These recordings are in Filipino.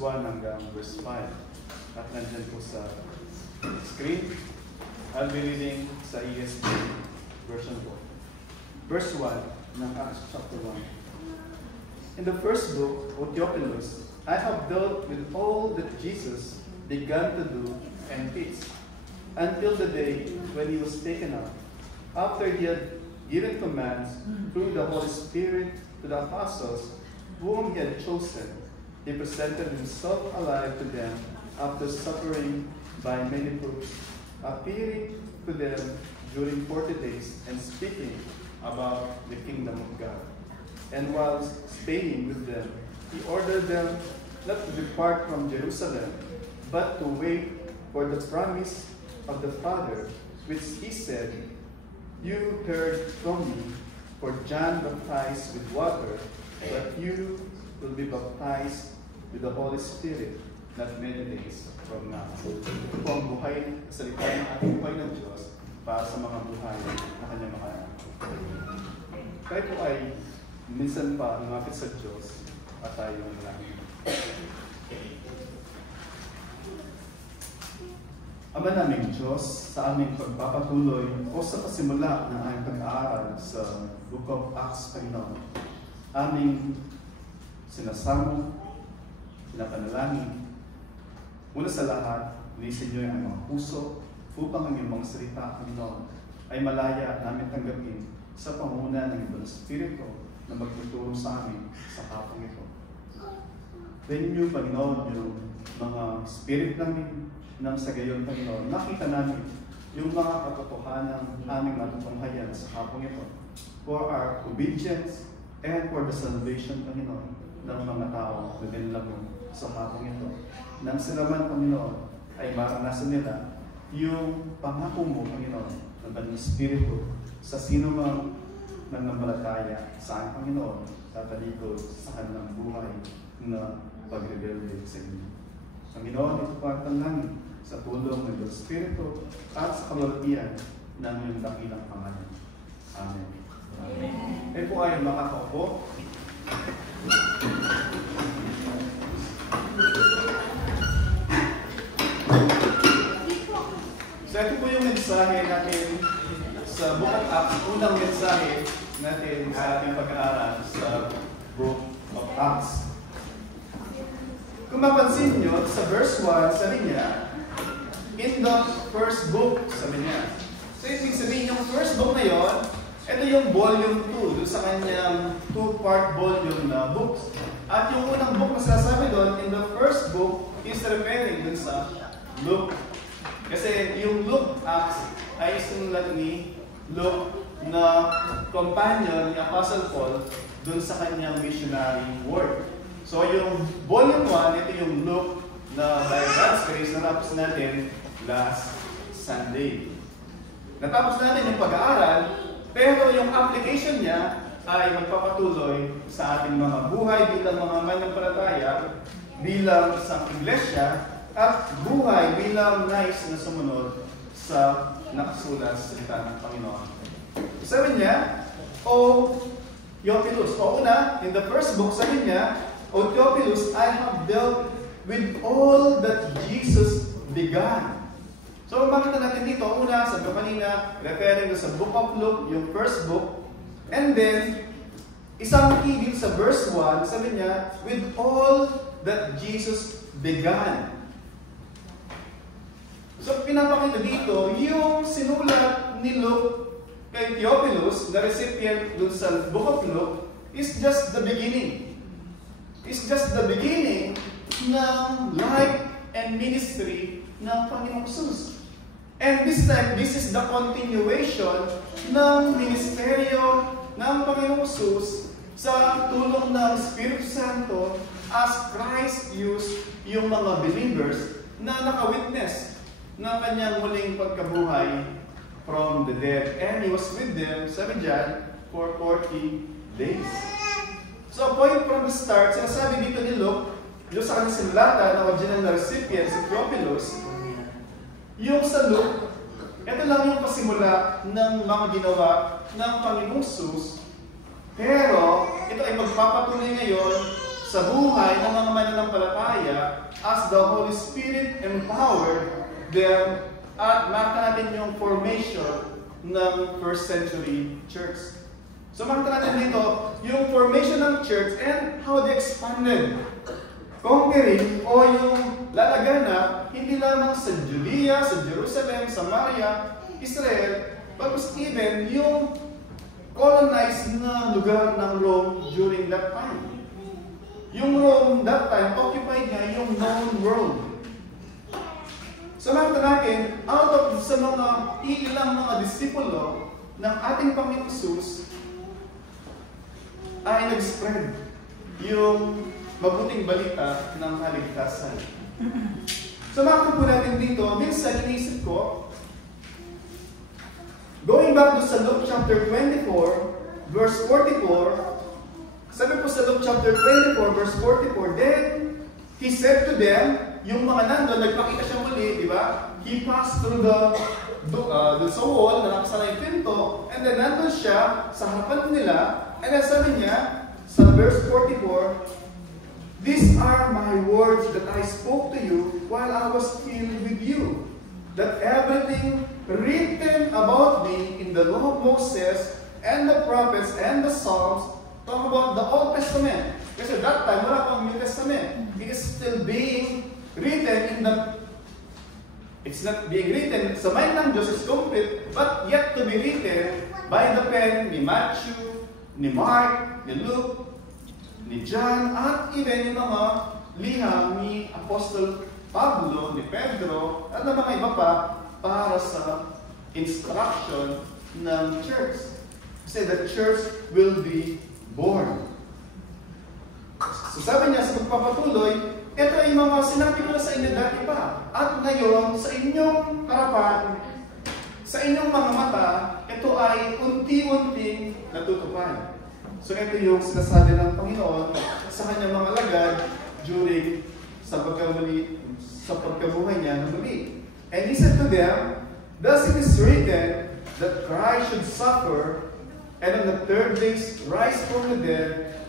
verse 1 hanggang verse 5. At nandyan po sa screen. I'll be reading sa ESV version po. Verse 1 ng Acts chapter 1. In the first book, O Theophilus, I have dealt with all that Jesus began to do and teach, until the day when he was taken up, after he had given commands through the Holy Spirit to the apostles whom he had chosen. He presented himself alive to them after suffering by many proofs, appearing to them during 40 days and speaking about the kingdom of God. And while staying with them, he ordered them not to depart from Jerusalem, but to wait for the promise of the Father, which he said, "You heard from me, for John baptized with water, but you will be baptized with the Holy Spirit not many days from now." Ito po ang buhay, salita ng ating buhay ng Diyos para sa mga buhay na kanyang makalaan. Tayo po ay minsan pa lumapit sa Diyos at tayo manalangin. Ama naming Diyos, sa aming pagpapatuloy o sa pasimula ng aming pag-aaral sa Book of Acts, Panginoon, aming sinasamo, pinapanalangin. Una sa lahat, linisin niyo ang mga puso upang ang iyong mga salita, Panginoon, ay malaya namin tanggapin sa panguna ng ibang Espiritu na magtuturo sa amin sa hapong ito. Then niyo, Panginoon, yung mga spirit namin, nang sa gayon, Panginoon, nakita namin yung mga katotohanan aming matutunghayan sa hapong ito for our obedience and for the salvation, Panginoon, ng mga tao na dinlamo sa hapong ito. Nang sila man, Panginoon, ay maranasan nila yung pangako mo, Panginoon, ng Banal Espiritu sa sino mang nananampalataya sa aking Panginoon tatalikod sa kanilang buhay na pagrebelde sa inyo. Panginoon, ito pa ang langit sa tulong ng Diyos Espiritu at sa kaluwalhatian ng iyong dakilang pangalan. Amen. Amen. E po ay makakaupo. So ito po yung mensahe natin sa Book of Acts, unang mensahe natin sa ating pag-aaral sa Book of Acts. Kung mapansin nyo, sa verse 1, sabi niya, in the first book, sabi niya. So, ibig sabihin, yung first book na yon, ito yung volume 2, doon sa kanyang 2-part volume na books. At yung unang book na sasabi doon, in the first book, is referring doon sa Luke. Kasi yung Luke Acts ay sinulat ni Luke na companion ni Apostle Paul doon sa kanyang missionary work. So, yung volume 1, ito yung Luke na by God's grace, natapos natin last Sunday. Natapos natin yung pag-aaral, pero yung application niya ay magpapatuloy sa ating mga buhay bilang mga mananampalataya, bilang isang iglesia, at buhay bilang nais na sumunod sa nakasulat sa salita ng Panginoon. Sabi niya, O Theophilus, o una, in the first book, sabi niya, O Theophilus, I have dealt with all that Jesus began. So, makita natin dito, una, sabi ko kanina, referring sa Book of Luke, yung first book. And then, isang key dito sa verse 1, sabi niya, with all that Jesus began. So, pinapakita dito, yung sinulat ni Luke kay Theophilus, na recipient dun sa Book of Luke, is just the beginning. It's just the beginning ng life and ministry ng Panginoong Jesus. And this time, this is the continuation ng ministeryo ng Panginoong Jesus sa tulong ng Espiritu Santo as Christ used yung mga believers na nakawitness ng kanyang muling pagkabuhay from the dead. And He was with them, sabi dyan, for 40 days. So, point from the start, sinasabi dito ni Luke, yung sa kanyang sinulatan na original na recipient, si Theophilus, yung sa Luke, ito lang yung pasimula ng mga ginawa ng Panginoong Jesus, pero ito ay magpapatuloy ngayon sa buhay ng mga mananampalataya as the Holy Spirit empowered them at makita natin yung formation ng first century church. So makita natin dito yung formation ng church and how they expanded. Conquering o yung lalaganap hindi lamang sa Judea, sa Jerusalem, Samaria, Israel, but even yung colonized na lugar ng Rome during that time. Yung Rome that time, occupied niya yung known world. So makita natin, out of sa mga ilang mga disipulo ng ating Panginoong Hesus, ay nag-spread yung mabuting balita ng kaligtasan. So makita po natin dito, minsan inisip ko, going back to sa Luke chapter 24, verse 44, sabi po sa Luke chapter 24, verse 44, then he said to them, yung mga nandun, nagpakita siya muli, di ba? He passed through the sa wall na nakasala yung pinto, and then nandun siya sa harapan nila, and then sabi niya, sa verse 44, these are my words that I spoke to you while I was still with you, that everything written about me in the law of Moses and the prophets and the Psalms talk about the Old Testament. Kasi that time, wala pang New Testament. It is still being written in the... It's not being written sa mind ng Diyos, is complete, but yet to be written by the pen ni Matthew, ni Mark, ni Luke, ni John, at even yung mga liham ni Apostol Pablo, ni Pedro, at ng mga iba pa para sa instruction ng church. Kasi the church will be born. So sabi niya sa pagpapatuloy, ito ay mga sinabi ko na sa inyo dati pa. At ngayon, sa inyong harapan, sa inyong mga mata, ito ay unti-unting natutupad. So ito yung sinasabi ng Panginoon sa kanyang mga alagad during sa pagkabuhay niya ng muli. And he said to them, thus it is written that Christ should suffer and on the third day rise from the dead.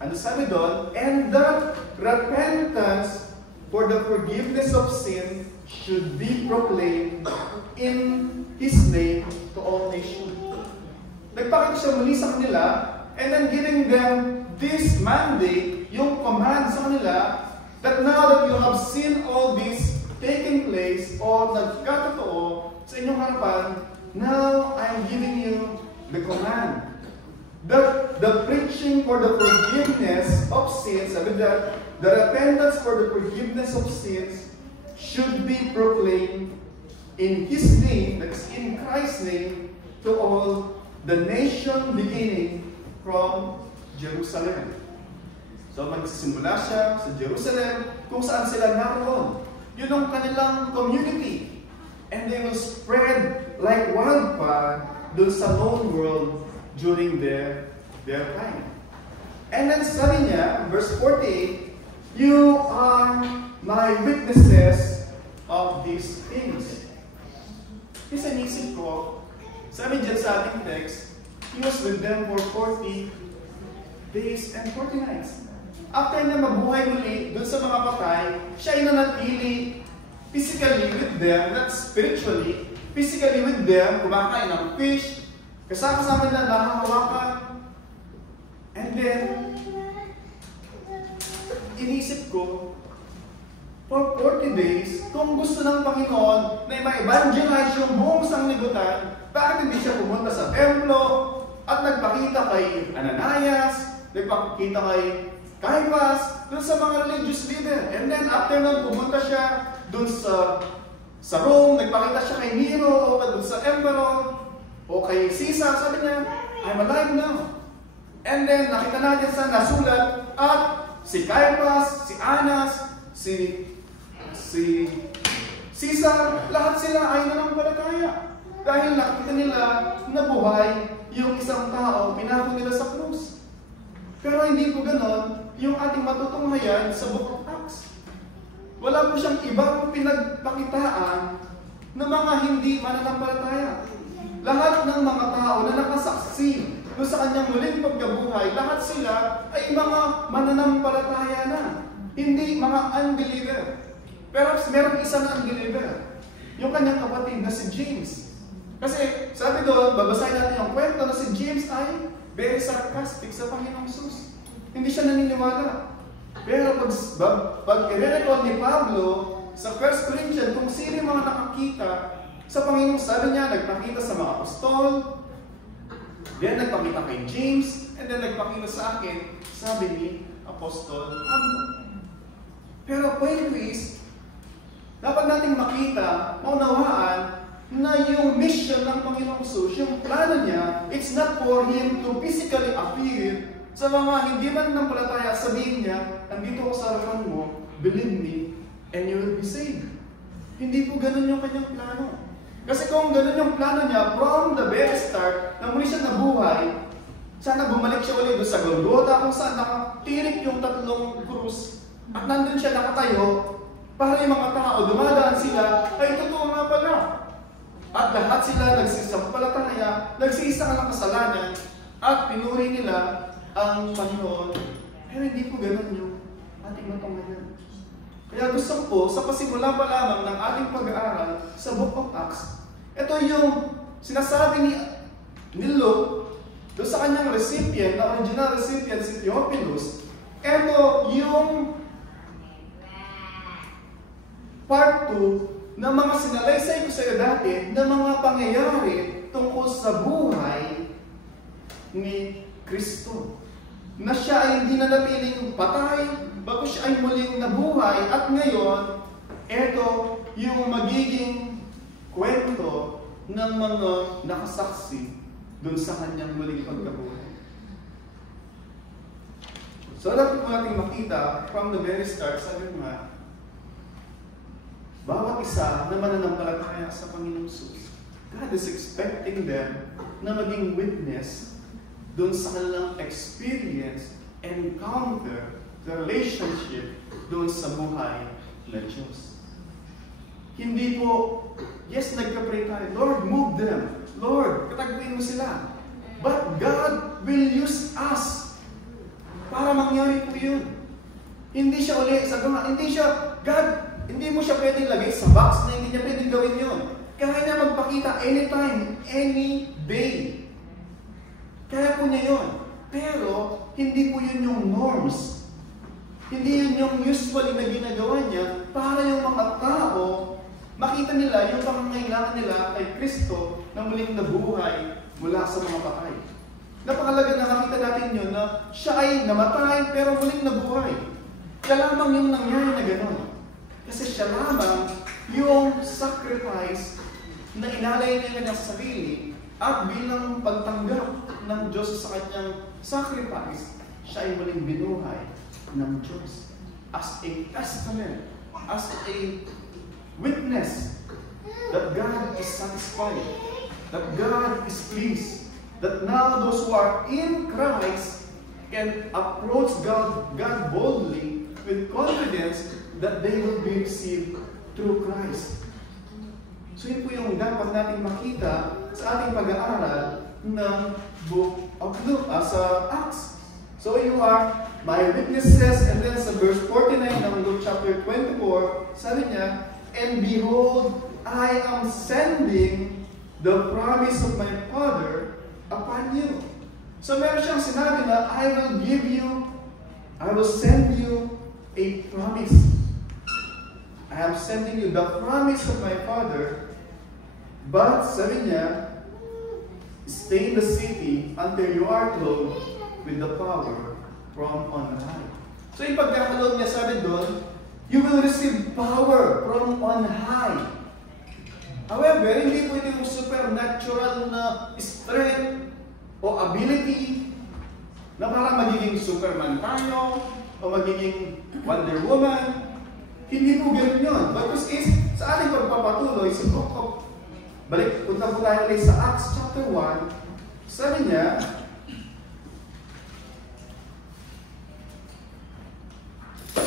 Ano sabi doon? And that repentance for the forgiveness of sin should be proclaimed in His name to all nations. Nagpakita siya muli sa kanila, and then giving them this mandate, yung command sa kanila, that now that you have seen all this taking place, o nagkatotoo sa inyong harapan, now I am giving you the command. The preaching for the forgiveness of sins, sabi that, the repentance for the forgiveness of sins should be proclaimed in His name, that's in Christ's name, to all the nation beginning from Jerusalem. So magsisimula siya sa Jerusalem, kung saan sila naroon. Yun ang kanilang community. And they will spread like wildfire dun sa known world during their time. And then sabi niya, verse 48, you are my witnesses of these things. Kasi inisip ko, sabi dyan sa ating text, he was with them for 40 days and 40 nights. After na mabuhay muli dun sa mga patay, siya ay nanatili physically with them, not spiritually, physically with them, kumakain ng fish, kasama nila, nakahawakan. And then, inisip ko, for 40 days, kung gusto ng Panginoon na ma-evangelize yung buong sanglibutan, bakit hindi siya pumunta sa templo at nagpakita kay Ananias, nagpakita kay Caiaphas, dun sa mga religious leader. And then after nun, pumunta siya dun sa Rome, nagpakita siya kay Nero, o dun sa Emperor, o kay Caesar. Sabi niya, I'm alive now. And then nakita natin sa nasulat, at si Caiaphas, si Annas, si Caesar, lahat sila ay nanampalataya. Dahil nakita nila na buhay yung isang tao, pinako nila sa krus. Pero hindi po ganon yung ating matutunghayan sa Book of Acts. Wala po siyang ibang pinagpakitaan na mga hindi mananampalataya. Lahat ng mga tao na nakasaksi doon sa kanyang muling pagkabuhay, lahat sila ay mga mananampalataya na. Hindi mga unbeliever. Perhaps meron isa na unbeliever. Yung kanyang kapatid na si James. Kasi sabi doon, babasahin natin yung kwento na si James ay very sarcastic sa Panginoong Jesus. Hindi siya naniniwala. Pero pag i-recall ni Pablo sa 1 Corinthians, kung sino yung mga nakakita sa Panginoon, sabi niya, nagpakita sa mga apostol, then nagpakita kay James, and then nagpakita sa akin, sabi ni Apostol Pablo. Pero point is, dapat nating makita, maunawaan, na yung mission ng Panginoong Jesus, yung plano niya, it's not for Him to physically appear sa mga hindi man ng palataya. Sabihin niya, nandito ako sa harapan mo, believe me, and you will be saved. Hindi po ganun yung kanyang plano. Kasi kung ganun yung plano niya, from the very start, na muli siya nabuhay, sana bumalik siya ulit doon sa Golgotha, kung saan nakatirik yung 3 krus, at nandun siya nakatayo, para yung mga tao, dumadaan sila, ay totoo nga pala. At lahat sila nagsisampalataya, nagsisa ng kasalanan, at pinuri nila ang Panginoon. Pero hindi po ganun yung ating matungayan. Kaya gusto ko, sa pasimula pa lamang ng ating pag-aaral sa Book of Acts, ito yung sinasabi ni Luke doon sa kanyang recipient, na original recipient si Theophilus. Ito yung part 2 ng mga sinalaysay ko sa iyo dati na mga pangyayari tungkol sa buhay ni Kristo. Na siya ay hindi nanatiling patay, bago siya ay muling nabuhay, at ngayon, ito yung magiging kwento ng mga nakasaksi dun sa kanyang muling pagkabuhay. So, dapat po natin makita from the very start, sabi nga, bawat isa na mananampalataya sa Panginoong Jesus, God is expecting them na maging witness doon sa kanilang experience, encounter, the relationship doon sa buhay na Diyos. Hindi po, yes, nagka-pray tayo, Lord, move them. Lord, kataguin mo sila. But God will use us para mangyari po yun. Hindi siya uli, sabi nga, hindi mo siya pwedeng lagay sa box na hindi niya pwedeng gawin yun. Kaya niya magpakita anytime, any day. Kaya po niya yun. Pero, hindi po yun yung norms. Hindi yun yung usually na ginagawa niya para yung mga tao makita nila yung pangangailangan nila kay Kristo na muling nabuhay mula sa mga patay. Napakalaga na makita natin yun na siya ay namatay pero muling nabuhay. Siya lamang yung nangyari na gano'n. Kasi siya lamang yung sacrifice na inalay niya kanyang sarili at bilang pagtanggap ng Diyos sa kanyang sacrifice, siya ay muling binuhay ng Diyos as a testament, as a witness that God is satisfied, that God is pleased, that now those who are in Christ can approach God boldly with confidence that they will be received through Christ. So yun po yung dapat natin makita sa ating pag-aaral ng Book of Luke, sa Acts. So you are my witnesses, and then sa verse 49 ng Luke chapter 24, sabi niya, and behold, I am sending the promise of my Father upon you. So meron siyang sinabi na, I will send you a promise. I am sending you the promise of my Father, but sabi niya, stay in the city until you are clothed with the power from on high. So yung pagkakaloob niya, sabi doon, you will receive power from on high. However, hindi po ito yung supernatural na strength o ability na parang magiging Superman tayo o magiging Wonder Woman. Hindi po ganoon yun. But is, sa ating pagpapatuloy, sa book of, punta po tayo ulit sa Acts chapter 1, sabi niya,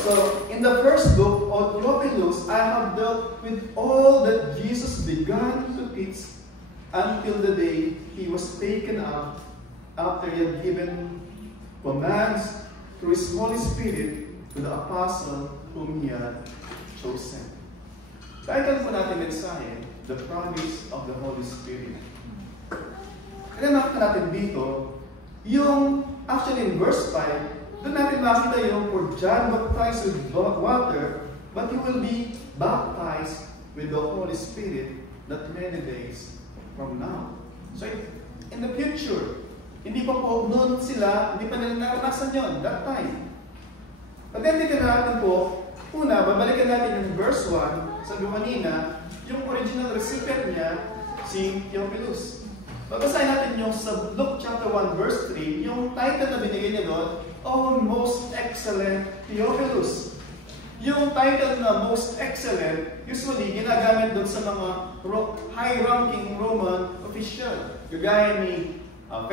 so, in the first book of Theophilus, I have dealt with all that Jesus began to teach until the day He was taken up after He had given commands through His Holy Spirit to the apostle whom He had chosen. Title po natin mensahe, The Promise of the Holy Spirit. Kaya nakita natin dito, yung actually in verse 5, doon natin makita yung for John baptized with water, but he will be baptized with the Holy Spirit not many days from now. So in the future, hindi pa po noon sila, hindi pa nila naranasan yun, that time. But then dito natin po, una, babalikan natin yung verse 1, sabi kanina, yung original recipient niya, si Theophilus. Babasahin natin yung sa Luke chapter 1 verse 3, yung title na binigay niya doon, Oh Most Excellent Theophilus. Yung title na Most Excellent, usually ginagamit doon sa mga high-ranking Roman official. Gaya ni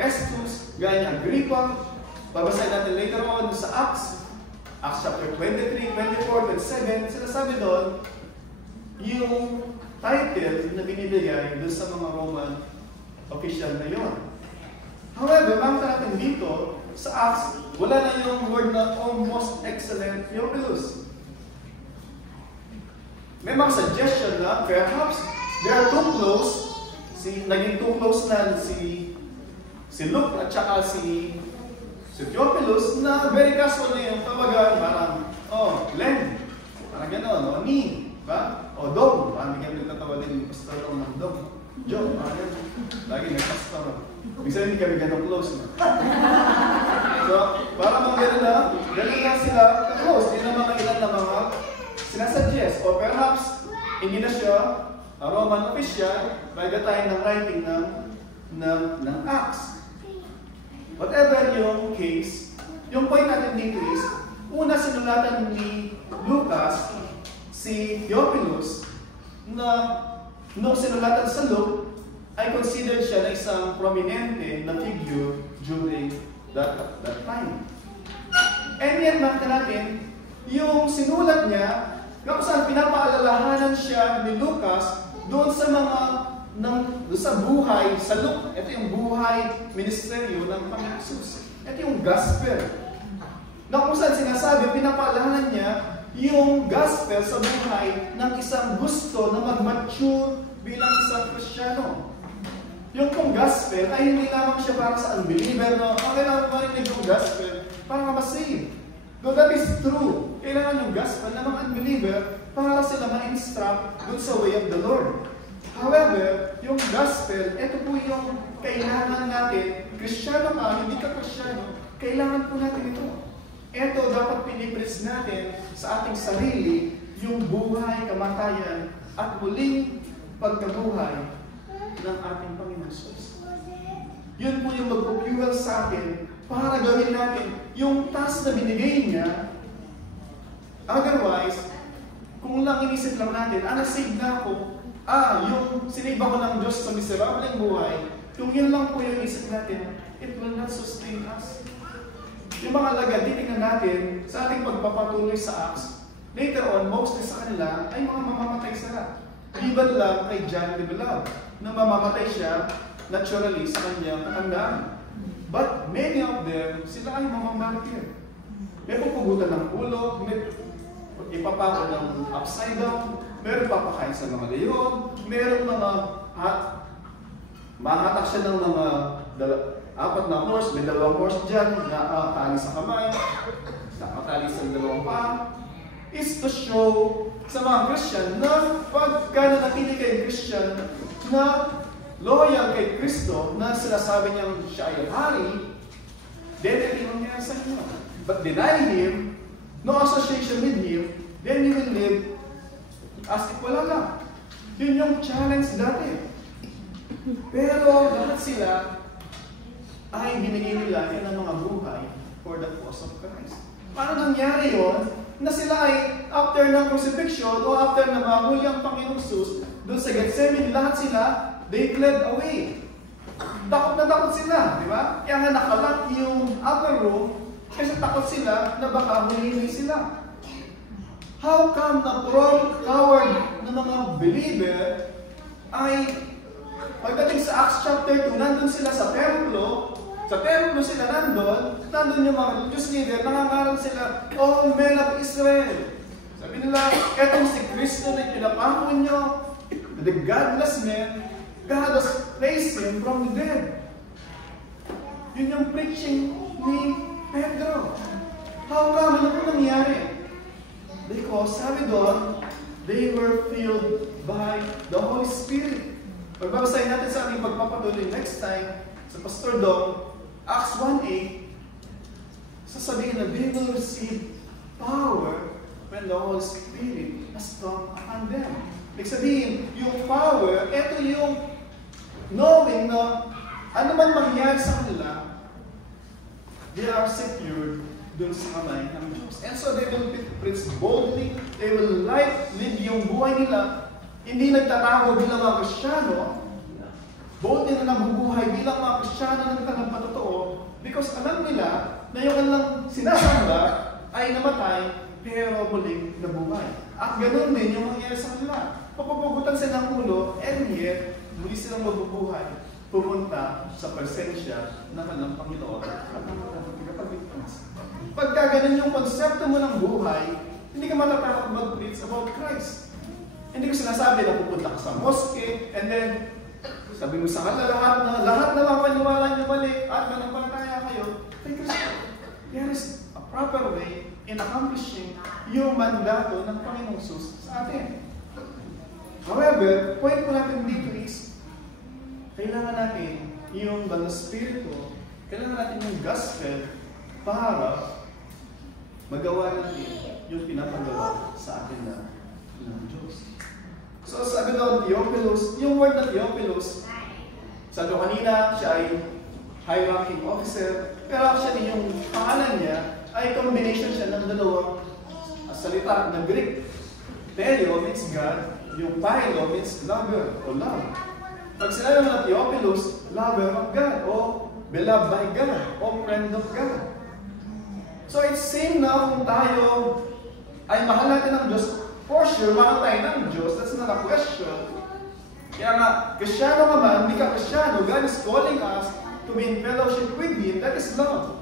Festus, gaya ni Agrippa. Babasahin natin later on sa Acts chapter 23, 24, 27, sinasabi doon, yung title na binibigay doon sa mga Roman official na yun. However, makita natin dito, sa Acts, wala na yung word na Most Excellent Theophilus. May mga suggestion na perhaps they are too close, naging too close na si Luke at saka si Theophilus na very casual na yung tawagan, parang, Len, parang gano'n, Ni, ba? Dog, parang bigyan nagtatawagan yung pastor ng Dog. Joe, parang gano'n. Lagi may pastor. Bisa hindi kami gano'n close na. So, parang mga gano'n na sila ka-close. Hindi na mga ilan na mga sinasuggest. O perhaps, hindi na siya a Roman official by the time ng writing ng Acts. Whatever yung case, yung point natin dito is, una sinulatan ni Lucas, si Theophilus, na nung sinulatan sa Luke, ay considered siya na isang prominente na figure during that time. And yet, nakita natin, yung sinulat niya, kung saan pinapaalalahanan siya ni Lucas doon sa mga doon sa buhay, sa Luke. Ito yung buhay ministeryo ng Panginoon Jesus. Ito yung gospel. Na kung saan sinasabi, pinapaalalahanan niya yung gospel sa buhay ng isang gusto na mag-mature bilang isang Kristiyano. Yung pong gospel ay hindi lamang siya para sa unbeliever na kailangan marinig yung gospel para ma-save. Though that is true, kailangan yung gospel ng mga unbeliever para sila ma-instruct doon sa way of the Lord. However, yung gospel, ito po yung kailangan natin. Kristiyano ka, hindi ka Kristiyano, kailangan po natin ito. Ito dapat pinipres natin sa ating sarili, yung buhay, kamatayan, at muling pagkabuhay ng ating Panginoon Jesus. Yun po yung mag-fuel sa atin para gawin natin yung task na binigay niya. Otherwise, kung lang inisip lang natin, nasave na ako, yung sinave ako ng Diyos sa miserableng buhay, kung yun lang po yung isip natin, it will not sustain us. Yung mga lagad, titingnan natin sa ating pagpapatuloy sa Acts, later on, mostly sa kanila ay mga mamamatay sila. Liban lang kay John the Beloved, na mamamatay siya naturally sa kanyang katandaan. But many of them, sila ay mamamartir. May pupugutan ng ulo, may ipapako ng upside down, meron papakain sa mga leyon, meron mga mahatak siya ng mga 4 na horse, may 2 horse dyan, nakatali sa kamay, nakatali sa 2 paa, is to show sa mga Christian na pagka nanatili kay Christian na loyal kay Kristo, na sinasabi niyang siya ay hari, then ito yung nangyari sa inyo. But deny Him, no association with Him, then you will live as if wala lang. Yun yung challenge dati. Pero lahat sila ay binigay nila ng mga buhay for the cause of Christ. Paano nangyari yun? Na sila ay after ng crucifixion o after na mahuli ang Panginoong Jesus, doon sa Gethsemane, lahat sila, they fled away. Takot na takot sila, di ba? Kaya nga nakalock yung upper room kasi takot sila na baka hulihin sila. How come na coward na mga believer ay pagdating sa Acts chapter 2, nandun sila sa templo, Sa templo sila nandun yung mga religious leader, nangangaral sila, "Oh, men of Israel." Sabi nila, etong si Kristo na pinapangako nyo, the godless man, God has raised him from the dead. Yun yung preaching ni Pedro. How come? Ano po nangyari? Because, sabi doon, they were filled by the Holy Spirit. Pagbabasahin natin sa ating pagpapatuloy next time, sa Pastor Dong, Acts 1:8, sasabihin na they will receive power when the Holy Spirit has come upon them. Ibig sabihin, yung power, ito yung knowing na ano man mangyari sa kanila, they are secured dun sa kamay ng Diyos. And so they will preach boldly, they will live yung buhay nila, hindi nagtatago bilang mga Kristyano, boldly na nabubuhay bilang mga Kristyano ng kanilang patotoo, because alam nila na yung kanilang sinasamba ay namatay, pero muling nabuhay. At ganoon din yung mangyayari sa kanila. Papapagutan sila ng ulo, and yet, muli silang mabubuhay, pumunta sa presensya ng kanilang Panginoon at ng kanilang tagapagligtas. Pagka ganun yung konsepto mo ng buhay, hindi ka matatakot mag-preach about Christ. Hindi ko sinasabi na pupunta ka sa mosque, and then, sabi mo sa kanila lahat na mapaniwala niyo mali, at manampalataya kayo, kay Kristo. There is a proper way in accomplishing yung mandato ng Panginoong Jesus sa atin. However, point po natin dito is, kailangan natin yung Banal Espiritu, kailangan natin yung gospel para magawa natin yung pinapagawa sa atin ng Diyos. So sabi doon, Theophilus, yung word na Theophilus, sabi ko kanina, siya ay high-ranking officer, pero actually yung pangalan niya ay combination siya ng dalawang salita na Greek. Theo means God, yung Philo means lover o love. Pag sinabi mo na Theophilus, lover of God, o beloved by God, o friend of God. So it's same na kung tayo ay mahal natin ng Diyos, for sure, mahal tayo ng Diyos, that's not a question. Kaya nga, Kristyano ka man, hindi ka Kristyano, God is calling us to be in fellowship with Him, that is love.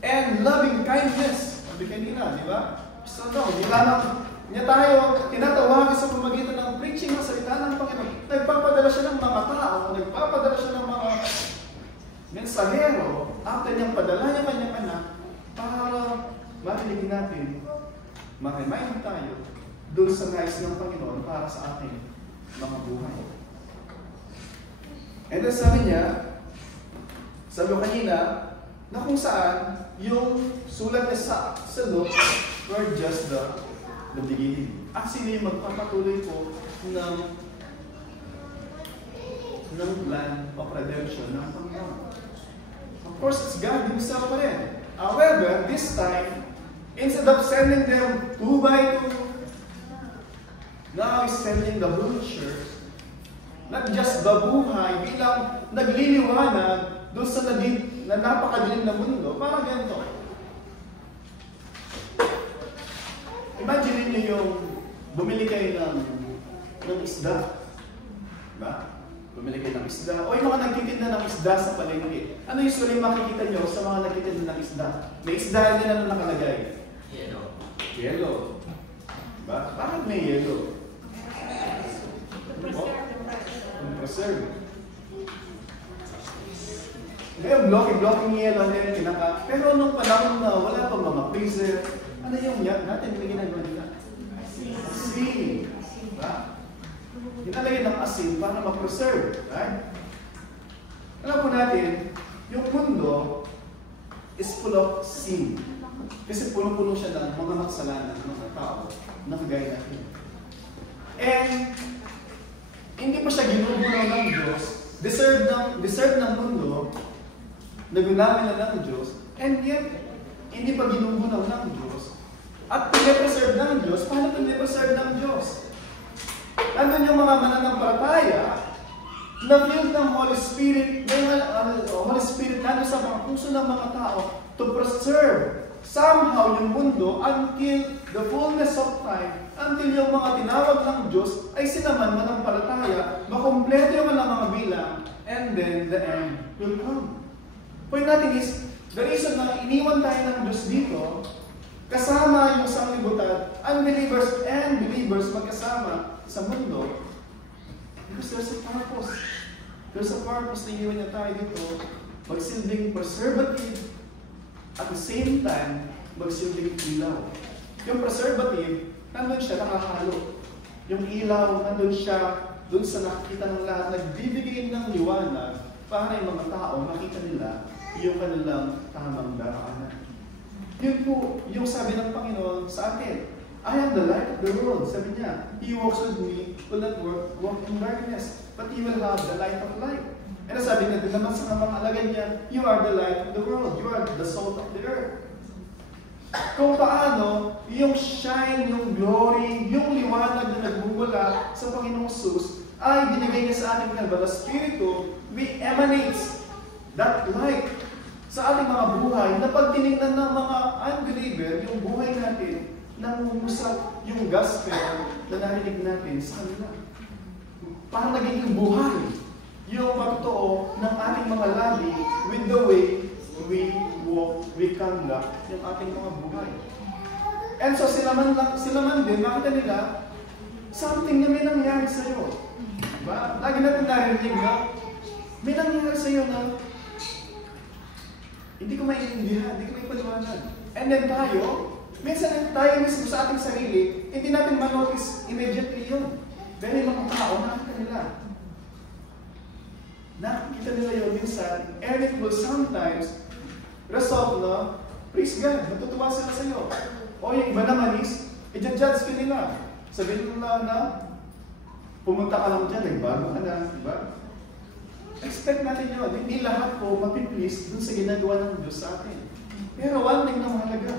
And loving kindness, sabi kanina, di ba? So no, niya tayo tinatawagan sa pamagitan ng preaching ng salita ng Panginoon. Nagpapadala siya ng mga tao, nagpapadala siya ng mga mensahero, after niyang padala niya kanyang anak, para marinig natin, ma-remind tayo doon sa nais ng Panginoon para sa ating mga buhay. And then sabi niya, sabi ko kanina, na kung saan yung sulat niya sa Luke were just the beginning. Actually, yung magpapatuloy po ng plan of redemption ng Panginoon. Of course, it's God Himself pa rin. However, this time, instead of sending them 2 by 2, now He's sending the whole church, not just the buhay, bilang nagliliwanag doon sa na napakadilim na mundo, parang ganito. Imagine niyo yung bumili kayo ng isda. Diba? Bumili kayo ng isda. O yung mga nagtitinda ng isda sa palengke. Ano usually makikita nyo sa mga nagtitinda ng isda? May isda nila na nakalagay. Yellow. Yellow. Diba? Bakit may yellow? Preserve. Ngayon, blocking yellow na yung kinaka. Pero nung panahon na wala pang mga freezer, ano yung natin may ginagawa nila? Asin. Diba? Ginalagay ng asin para ma-preserve. Right? Alam po natin, yung mundo is full of sin. Kasi puno-puno siya ng mga magsalanan ng mga tao na kagaya natin. And hindi pa siya ginugunaw ng Diyos, deserve ng mundo, nagunamin na ng Diyos, and yet, hindi pa ginugunaw ng Diyos. At pinipreserve ng Diyos, paano pinipreserve ng Diyos? Nandun yung mga mananampalataya na filled ng Holy Spirit, Holy Spirit nandun sa mga puso ng mga tao to preserve somehow yung mundo until the fullness of time, until yung mga tinawag ng Diyos ay sinaman manampalataya, makumpleto yung mga bilang, and then the end will come. Point natin is, the reason na iniwan tayo ng Diyos dito, kasama yung sanglibutan, unbelievers and believers magkasama sa mundo, because there's a purpose. There's a purpose na iniwan niya tayo dito, magsilbing preservative, at the same time, magsilbing ilaw. Yung preservative, nandun siya nakahalo. Yung ilaw, nandun siya, dun sa nakikita ng lahat, nagbibigay ng liwanag para yung mga tao makita nila yung kanilang tamang daraanan. Yun po yung sabi ng Panginoon sa atin. I am the light of the world. Sabi niya, He walks with me, will not walk in darkness, but He will have the light of life. And sabi niya din naman sa mga alagad niya, you are the light of the world. You are the salt of the earth. Kung paano, yung shine, yung glory, yung liwanag na nagmumula sa Panginoong Jesus ay binigay niya sa ating kalba. The Spirito, we emanates that light sa ating mga buhay na pag tinignan ng mga unbeliever, yung buhay natin, nangungusap yung gospel na narinig natin sa kanila. Parang nagiging buhay yung pagtoo ng ating mga labi with the way we walk, we conduct yung ating mga buhay. And so sila man din, makita nila, something na may nangyari sa'yo. Diba? Lagi natin narinig na, may nangyari sa'yo na, hindi ko maintindihan, hindi ko maipaliwanag. And then tayo, minsan tayo mismo sa ating sarili, hindi natin manotice immediately yun. Pero yung mga tao, nakita nila. Nakikita nila yun minsan, and it will sometimes result na, praise God, natutuwa sila sa iyo. O yung iba naman is, i-judge ka nila. Sabihin nila na, pumunta ka lang dyan, nagbago ka na, diba? Expect natin yun. Hindi lahat po mapiplease dun sa ginagawa ng Diyos sa atin. Pero one thing na mahalaga,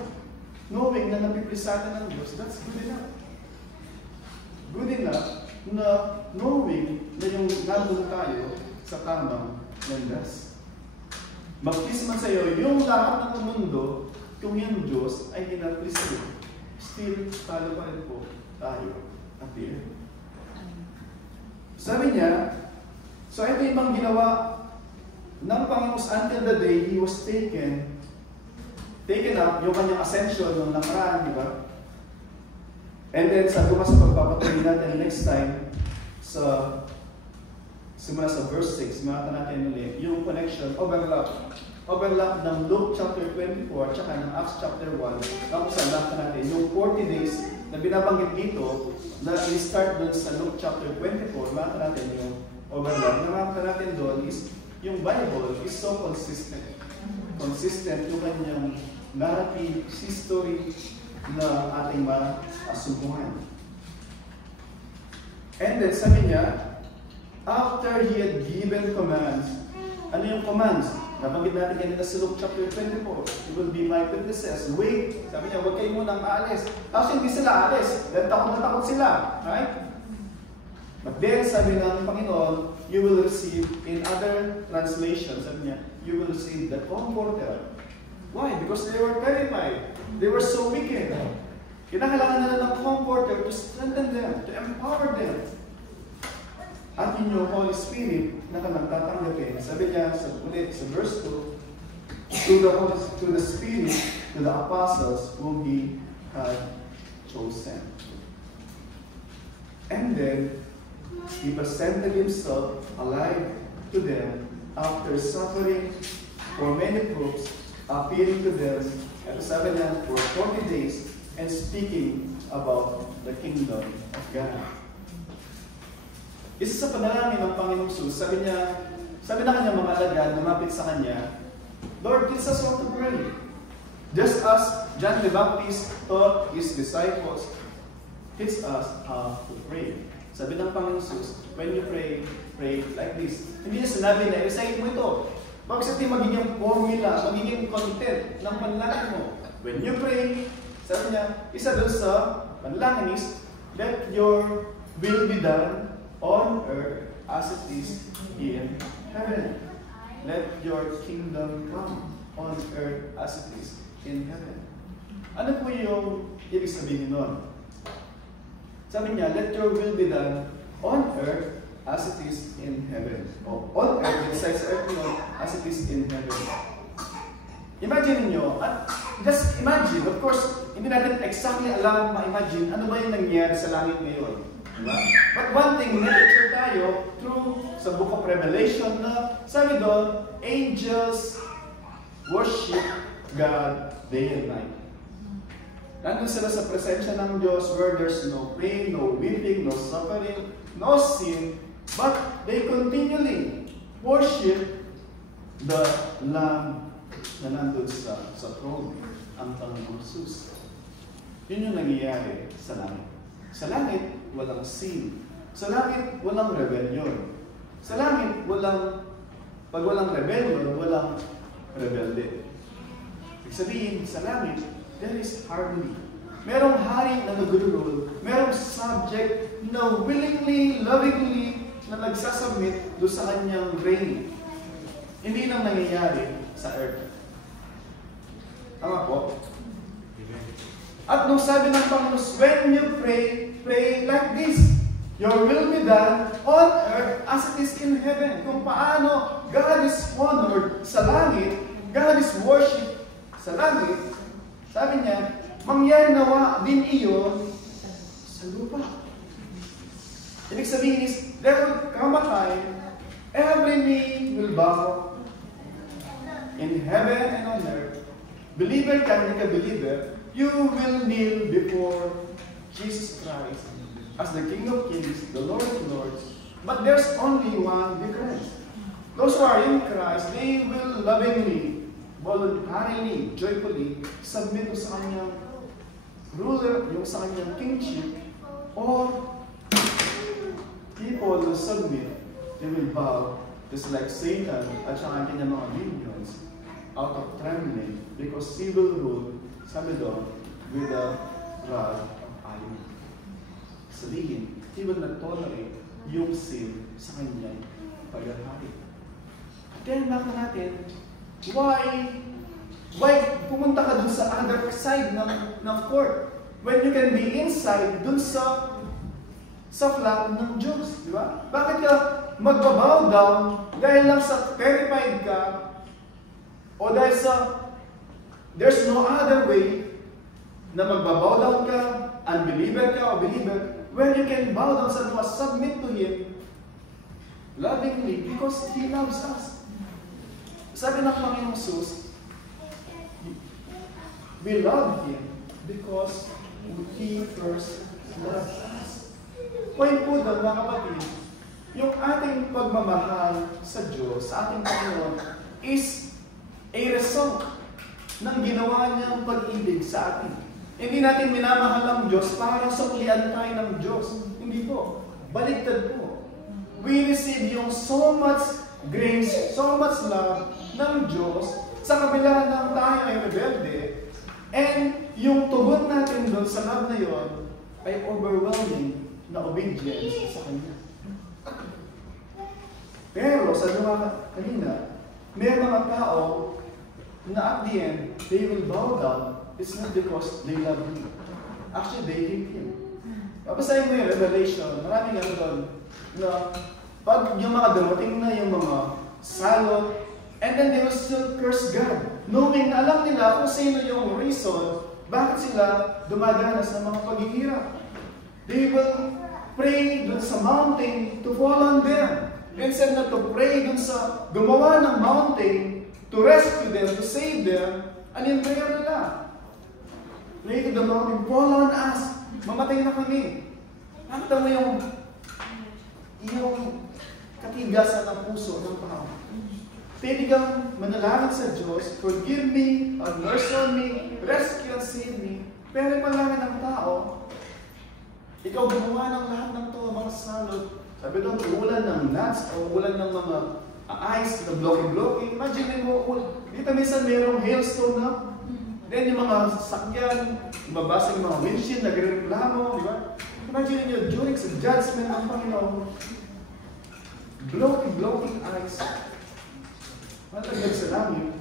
knowing na napiplease sa atin ng Diyos, that's good enough. Good enough na knowing na yung nandun tayo sa tamang landas. Mag-please man sa iyo, yung lahat ng mundo, kung yung Diyos ay hinaplease sa'yo, still, talo pa rin po tayo appear. Sabi niya, so ito yung bang ginawa ng Panginoon until the day He was taken up, yung kanyang ascension nung nakaraan, di ba? And then, sa sa pagpapatuloy natin next time, simula sa verse 6, makita natin ulit, yung connection, overlap ng Luke chapter 24, tsaka ng Acts chapter 1, tapos nakita natin, yung 40 days na binabanggit dito, na i-start doon sa Luke chapter 24, makita natin yung overlap. Na makita natin doon is, yung Bible is so consistent. Consistent yung kanyang narrative, history na ating maasubuhan. And then sabi niya, after He had given commands, ano yung commands? Nabanggit natin kanina sa Luke chapter 24, you will be my witnesses. Wait, sabi niya, huwag kayo munang aalis. Actually, hindi sila aalis. Dahil takot na takot sila. Right? But then, sabi ng Panginoon, you will receive, in other translations, sabi niya, you will receive the Comforter. Why? Because they were terrified. They were so wicked. Kinakailangan nila ng Comforter to strengthen them, to empower them. At yung Holy Spirit na kanilang tatanggapin. Sabi niya sa verse 2, to the Spirit, to the apostles whom He had chosen. And then, He presented Himself alive to them after suffering for many proofs, appearing to them, at sabi niya, for 40 days, and speaking about the kingdom of God. Isa sa panalangin ng Panginoong Jesus, sabi na kanyang mga alagad, lumapit sa Kanya, Lord, teach us how to pray. Just as John the Baptist taught his disciples, teach us how to pray. Sabi ng Panginoong Jesus, when you pray, pray like this. Hindi niya sinabi na, recite mo ito. Bakit ito magiging formula, magiging content ng panalangin mo? When you pray, sabi niya, isa doon sa panalangin is, let your will be done on earth as it is in heaven. Let your kingdom come on earth as it is in heaven. Ano po yung ibig sabihin nun? Sabi niya, let your will be done on earth as it is in heaven. O on earth, besides earth, as it is in heaven. Imagine niyo, at just imagine, of course, hindi natin exactly alam, ma-imagine, ano ba yung nangyayari sa langit ngayon. Diba? But one thing, na-picture tayo through sa book of Revelation na sabi doon, angels worship God day and night. Nandun sila sa presensya ng Diyos where there's no pain, no weeping, no suffering, no sin, but they continually worship the Lamb na nandun sa throne, ang Panginoong Jesus. Yun yung nangyayari sa langit. Sa langit, walang sin. Sa langit, walang rebellion. Sa langit, pag walang rebellion, walang rebelde. Ibig sabihin, sa langit, there is harmony. Merong hari na nag-rule, merong subject na willingly, lovingly, na nagsasubmit doon sa kanyang reign. Hindi lang nangyayari sa earth. Tama po? At nung sabi ng Panginoon, when you pray, pray like this. Your will be done on earth as it is in heaven. Kung paano God is honored sa langit, God is worshipped sa langit, sabi niya, mangyari nawa din iyon sa lupa. Ibig sabihin is, there will come a time, every knee will bow in heaven and on earth. Believer ka, hindi ka believer, you will kneel before Jesus Christ as the King of Kings, the Lord of Lords. But there's only one difference. Those who are in Christ, they will lovingly, voluntarily, joyfully submit to sa kanyang ruler, yung sa kanyang kingship, or people will submit, they will bow, just like Satan at saka ang kanyang mga minions, out of trembling, because he will rule, sabi doon, with a rod of iron. Sabihin, he will not tolerate yung sin sa kanyang paghahari. At then, bakit natin, why pumunta ka dun sa other side ng court when you can be inside dun sa flag ng Diyos, di ba? Bakit ka magbabow down dahil lang sa terrified ka o dahil sa there's no other way na magbabow down ka, unbeliever ka o believer, when you can bow down sa Diyos, submit to Him lovingly because He loves us. Sabi ng Panginoong Jesus, we love Him because He first loved us. Point po doon, mga kapatid, yung ating pagmamahal sa Diyos, sa ating Panginoon, is a result ng ginawa niyang pag-ibig sa atin. Hindi natin minamahal ang Diyos para suklian tayo ng Diyos. Hindi po. Baliktad po. We receive yung so much grace, so much love ng Diyos sa kabila ng tayo ay rebelde. And yung tugon natin doon sa love na yon ay overwhelming na obedience sa Kanya. Pero sa mga kanina, may mga tao na at the end, they will bow down. It's not because they love Him. Actually, they hate Him. Papasahin mo yung Revelation, maraming ano doon, na pag yung mga dumating na yung mga salot, and then they will still curse God. Knowing na alam nila kung sino yung reason, bakit sila dumadanas ng mga paghihirap. They will pray dun sa mountain to fall on them. Instead na to pray dun sa gumawa ng mountain to rescue them, to save them, ano yung prayer nila? Pray to the mountain, fall on us. Mamatay na kami. Nakita mo yung katigasan ng puso ng tao. Pwede kang manalangin sa Diyos, forgive me, have mercy on me, rescue and save me. Pero malangin ng tao, ikaw gumawa ng lahat ng to, mga salot. Sabi doon, ulan ng nuts, o ulan ng mga ice, na blocky-blocky. Imagine mo, dito minsan mayroong hailstone na. Then yung mga sasakyan, ibabasa yung mga windshield, nagre-reklamo, di ba? Imagine nyo, during sa judgment ng Panginoon, blocky ice, matagdag sa langit.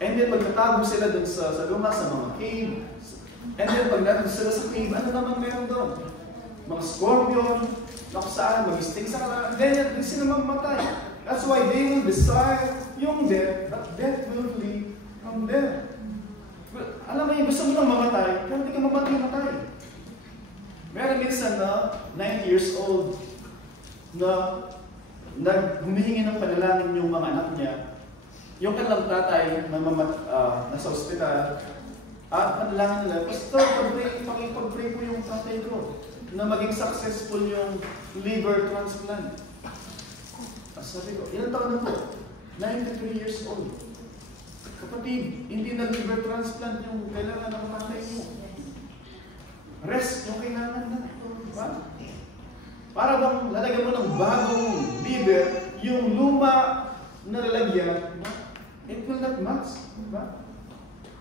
And then magtatago sila dun sa luma, sa mga cave. And then pag natin sila sa cave, ano naman meron doon? Mga scorpion, na kung saan, mag-sting sa kanila. Then sila mamatay. That's why they will desire yung death, but death will flee from them. Well, alam mo yung gusto mo nang mamatay, pero hindi ka mamatay. Meron minsan na 90 years old na humihingi ng panalangin yung mga anak niya. Yung kanilang tatay na nasa ospital, at panalangin nila, Pastor, pag-pray po yung tatay ko na maging successful yung liver transplant. Sabi ko, ilang taon na po? 93 years old. Kapatid, hindi na liver transplant yung kailangan ng tatay mo. Rest yung kailangan na. Diba? Para bang lalagyan mo ng bagong liver, yung luma na lalagyan, it will not match. Diba?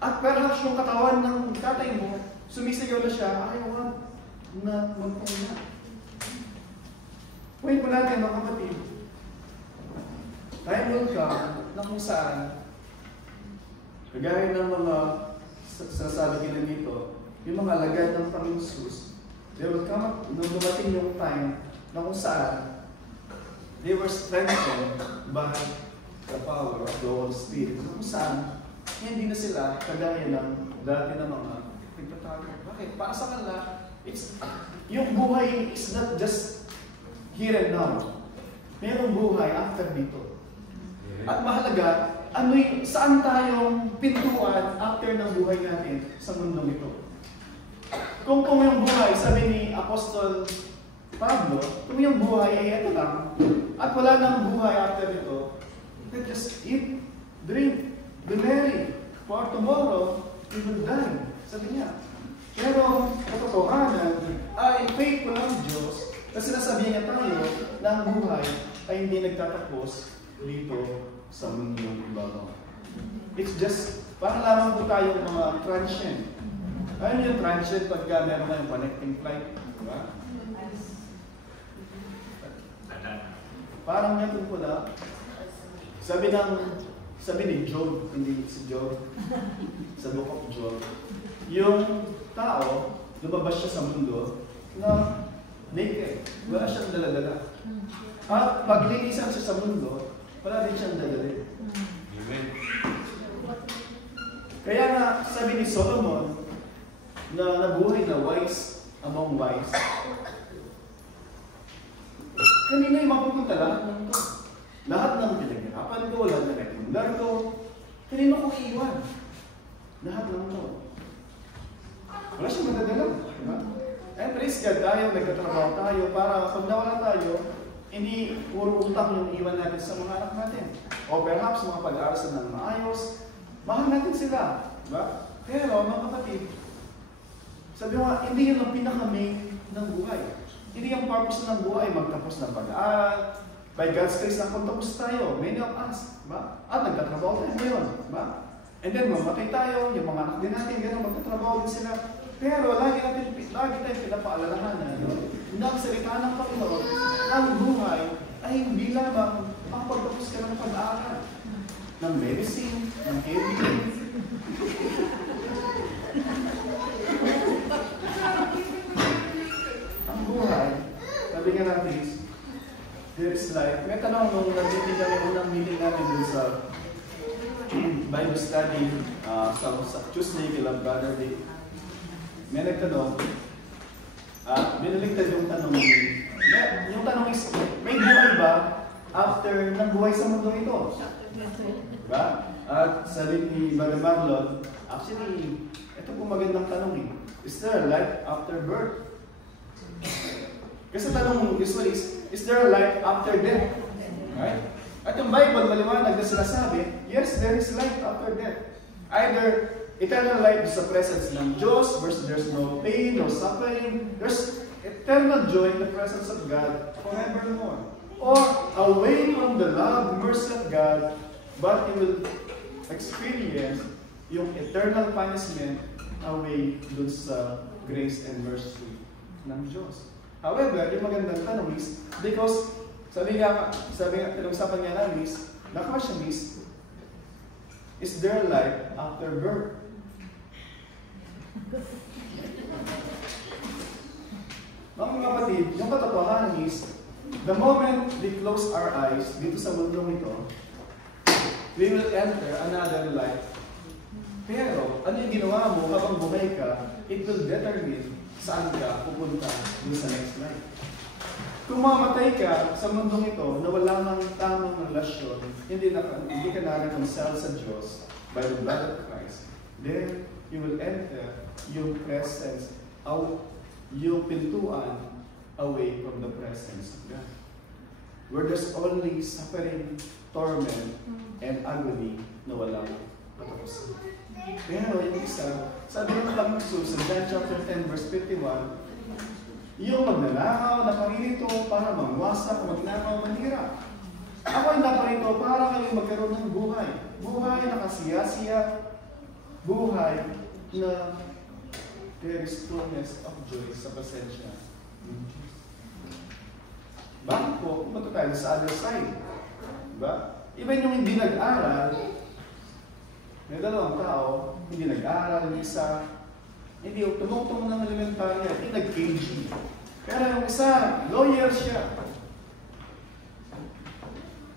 At perhaps yung katawan ng tatay mo, sumisigaw na siya, ayaw na magpahinga. Point mo natin mga kapatid, time will come na kung saan, kagaya ng mga sasabi nila dito, yung mga lagay ng Panginoon Jesus, they will come up, nung dumating yung time na kung saan, they were strengthened by the power of the Holy Spirit. Kung saan, hindi na sila kagaya ng dati na mga nagtatago. Bakit? Para sa kanila, yung buhay is not just here and now. Mayroong buhay after dito. At mahalaga, saan tayong pintuan after ng buhay natin sa mundong ito? Kung yung buhay, sabi ni Apostol Pablo, kung yung buhay ay ito lang, at wala nang buhay after ito, then just eat, drink, be merry, for tomorrow, we will die. Sabi niya. Pero, katotohanan ay faithful ang Diyos kasi sinasabi niya tayo na ang buhay ay hindi nagtatapos dito sa mundong ibabaw. It's just, parang lamang po tayo mga transient. Ano yung transient pagka meron tayong connecting flight? Diba? Parang natin po na, sabi ni Job, hindi si Job, sa Book of Job, yung tao, lumabas siya sa mundo na naked. Wala siyang dala-dala. At paglinisan siya sa mundo, wala rin siyang dala-dala. Amen. Kaya nga, sabi ni Solomon, na nabuhay na wise among wise, kanina yung mapupunta lahat ng ito. Lahat ng pinaghirapan ko, lahat ng nagtindar ko, kanina ko iiwan. Lahat ng ito. Wala siyang madadala. Diba? And praise God tayo, nagtatrabaho tayo para pag nawala tayo, hindi puro utang yung iwan natin sa mga anak natin. O perhaps mga pag-aaral ng maayos, mahal natin sila. Diba? Pero mga kapatid, sabi mo nga, hindi yun ang pinaka-main ng buhay. Hindi yung purpose ng buhay, magtapos ng pag-aaral. By God's grace na kung tapos tayo, many of us. Diba? At nagtatrabaho tayo ngayon. Diba? And then mamatay tayo, yung mga anak din natin, gano'n, magtatrabaho din sila. Pero lagi tayong pinapaalalahanan na ang salita ng Panginoon, ang buhay ay hindi lamang makapagtapos ka ng pag-aaral, ng medicine, ng everything. Ang buhay, sabi nga natin, there is life. May tanong nung nagtitin kami unang meeting natin dun sa Bible study sa Tuesday kila Brother Dick. May nagtanong, binaligtad yung tanong. Yung tanong is, may buhay ba after ng buhay sa mundo ito? Diba? At sabi ni Brother Marlon, actually, ito po magandang tanong eh. Is there a life after birth? Kasi tanong usually is there a life after death? Right? At yung Bible, maliwanag na sinasabi, yes, there is life after death. Either eternal life is the presence ng Diyos, versus there's no pain, no suffering. There's eternal joy in the presence of God forevermore. Or away from the love, mercy of God, but you will experience yung eternal punishment away dun sa grace and mercy ng Diyos. However, yung magandang tanong is, because sabi nga, pinag-usapan nga namin is, the question is there life after birth? Mga kapatid, yung katotohanan is, The moment we close our eyes dito sa mundong ito, we will enter another life. Pero, ano yung ginawa mo habang buhay ka, it will determine saan ka pupunta dun sa next life. Kung mamatay ka sa mundong ito na wala nang tamang relasyon, hindi ka na reconcile sa Diyos by the blood of Christ, then you will enter yung presence, yung pintuan away from the presence of God. Where there's only suffering, torment, and agony na walang katapusan. Pero yung isa, sabi ng Panginoon Jesus sa John chapter 10 verse 51, yung magnanakaw na paririto para mangwasak, magnakaw, manira. Ako ay naparito para kayo magkaroon ng buhay. Buhay na kasiyasiya, buhay na there is fullness of joy sa presensya. Bakit po? Pumunta tayo sa other side. Diba? Even yung hindi nag-aral, may dalawang tao, hindi nag-aral, yung isa, hindi tumutong ng elementarya, hindi nag-KG. Pero yung isa, lawyer siya.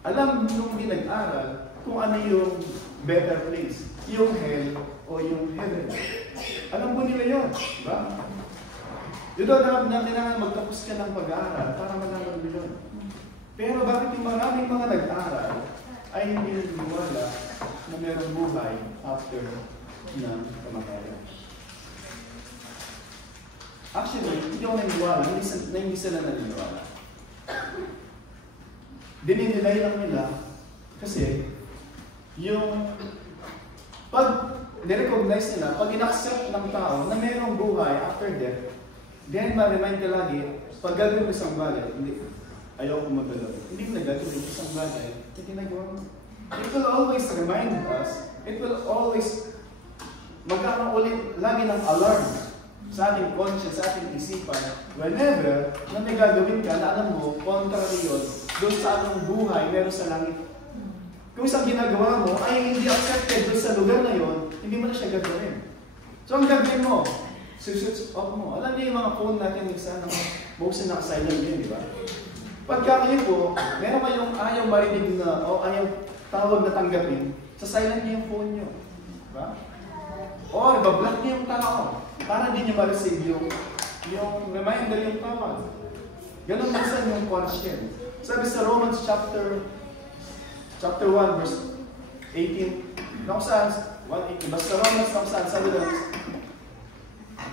Alam nung hindi nag-aral kung ano yung better place, yung hell o yung heaven. Alam po nila yun, diba? Yun daw na kailangan magtapos ka ng pag-aaral para malaman mo yun. Pero bakit yung maraming mga nag-aaral ay hindi naniwala na mayroong buhay after ng kamatayan? Actually, hindi ako naniniwala, hindi sila naniniwala. Dininilay lang nila kasi yung pag nirecognize nila, pag in-accept ng tao na mayroong buhay after death, then ma-remind ka lagi, pag gagawin mo isang bagay, hindi, ayaw ko magalaw. Hindi mo nagagawin isang bagay, hindi nagawa mo. It will always remind us, it will always magkakaroon ulit lagi ng alarm sa ating conscience, sa ating isipan, whenever na may gagawin ka na alam mo, contrary yun, doon sa anong buhay meron sa langit. Kung isang ginagawa mo ay hindi accepted doon sa lugar na yun, hindi mo na siya gagawin. So ang gagawin mo, switch off mo. Alam niyo yung mga phone natin, minsan, mostly naka-silent yun, di ba? Pagka kayo po, meron kayong ayaw marinig na, o ayaw tawag na tanggapin, sa silent niyo yung phone niyo. Di ba? O, ibablock niyo yung tao, para hindi niyo ma-receive yung reminder yung tawag. Ganun minsan yung conscience. Sabi sa Romans chapter 1, verse 18, na kung saan, 1:18, basta Romans na kung saan, sabi lang,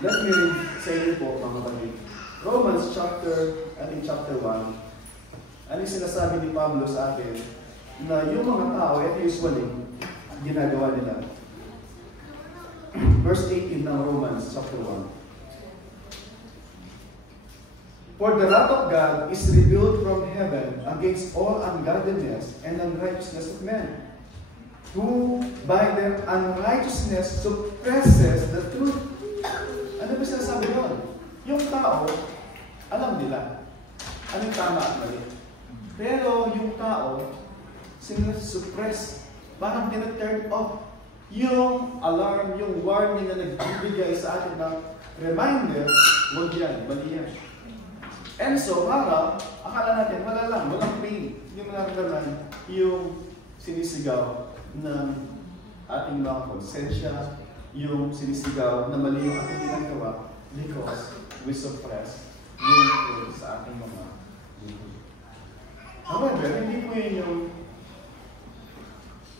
let me read sa inyo po, mga kapatid. Romans chapter 1, ano yung sinasabi ni Pablo sa atin, na yung mga tao, ito usually, ginagawa nila. Verse 18 ng Romans chapter 1. For the wrath of God is revealed from heaven against all ungodliness and unrighteousness of men, who by their unrighteousness suppresses the truth. Ano ba sinasabi doon? Yung tao, alam nila anong tama at mali. Pero yung tao, sinusuppress, parang tinaturn off yung alarm, yung warning na nagbibigay sa atin ng reminder, huwag yan, mali yan. And so, akala natin, wala lang, walang pain. Hindi mo naramdaman yung sinisigaw ng ating mga konsensya, yung sinisigaw na mali yung ating ginagawa because we suppress yung truth sa ating mga buhay. However, hindi po yun yung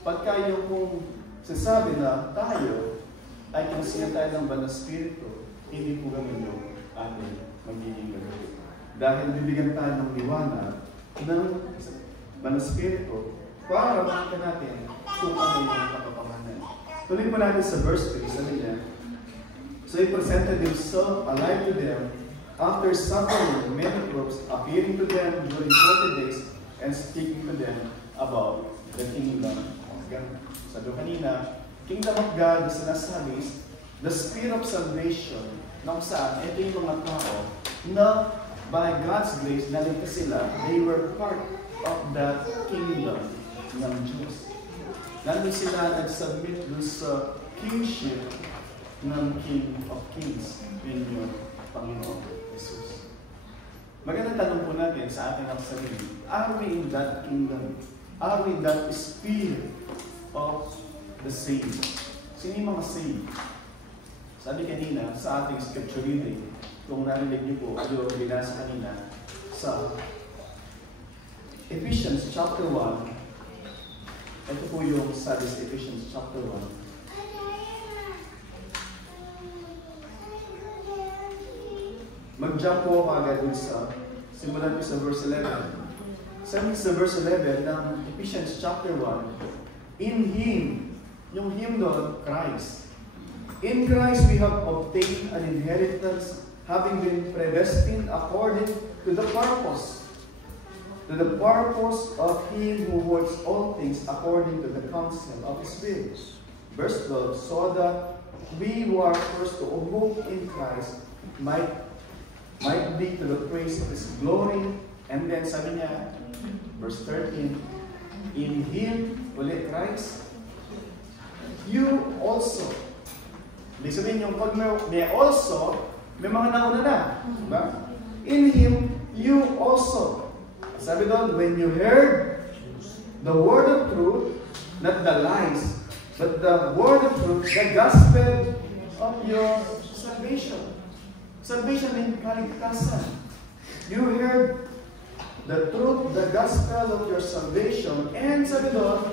pagka yung kung sasabi na tayo ay kinasiyan tayo ng banal na spirito, hindi po ganun yung ating magiging gagawin. Dahil bibigyan tayo ng liwanag ng banal na spirito para makita natin kung ano yung katotohanan. Tuloy po natin sa verse 3, sabi niya, so he presented himself alive to them after suffering many proofs, appearing to them during 40 days and speaking to them about the kingdom of God. Sabi kanina, kingdom of God is sinasabi is the spirit of salvation na kung saan ito yung mga tao na by God's grace, naligtas sila, they were part of that kingdom ng Diyos. Nandun sila nag-submit dun sa kingship ng King of Kings, yun yung Panginoon Jesus. Magandang tanong po natin sa atin ang sarili. Are we in that kingdom? Are we in that spirit of the saved? Sino yung mga saved? Sabi kanina sa ating scripture reading, kung narinig niyo po, yung binasa kanina, sa Ephesians chapter 1, ito po yung sabi sa Ephesians chapter 1. Mag-jump po agad dun sa, simulan ko sa verse 11. Sabi sa verse 11 ng Ephesians chapter 1, in Him, yung Him doon, Christ. In Christ we have obtained an inheritance, having been predestined according to the purpose of Him who works all things according to the counsel of His will. Verse 12, so that we who are first to hope in Christ might be to the praise of His glory. And then sabi niya, verse 13, in Him, ulit Christ, you also. Ibig sabihin yung pag may also, may mga nauna na. Diba? In Him, you also. Sabi doon, when you heard the word of truth, not the lies, but the word of truth, the gospel of your salvation. Salvation means kaligtasan. You heard the truth, the gospel of your salvation, and sabi doon,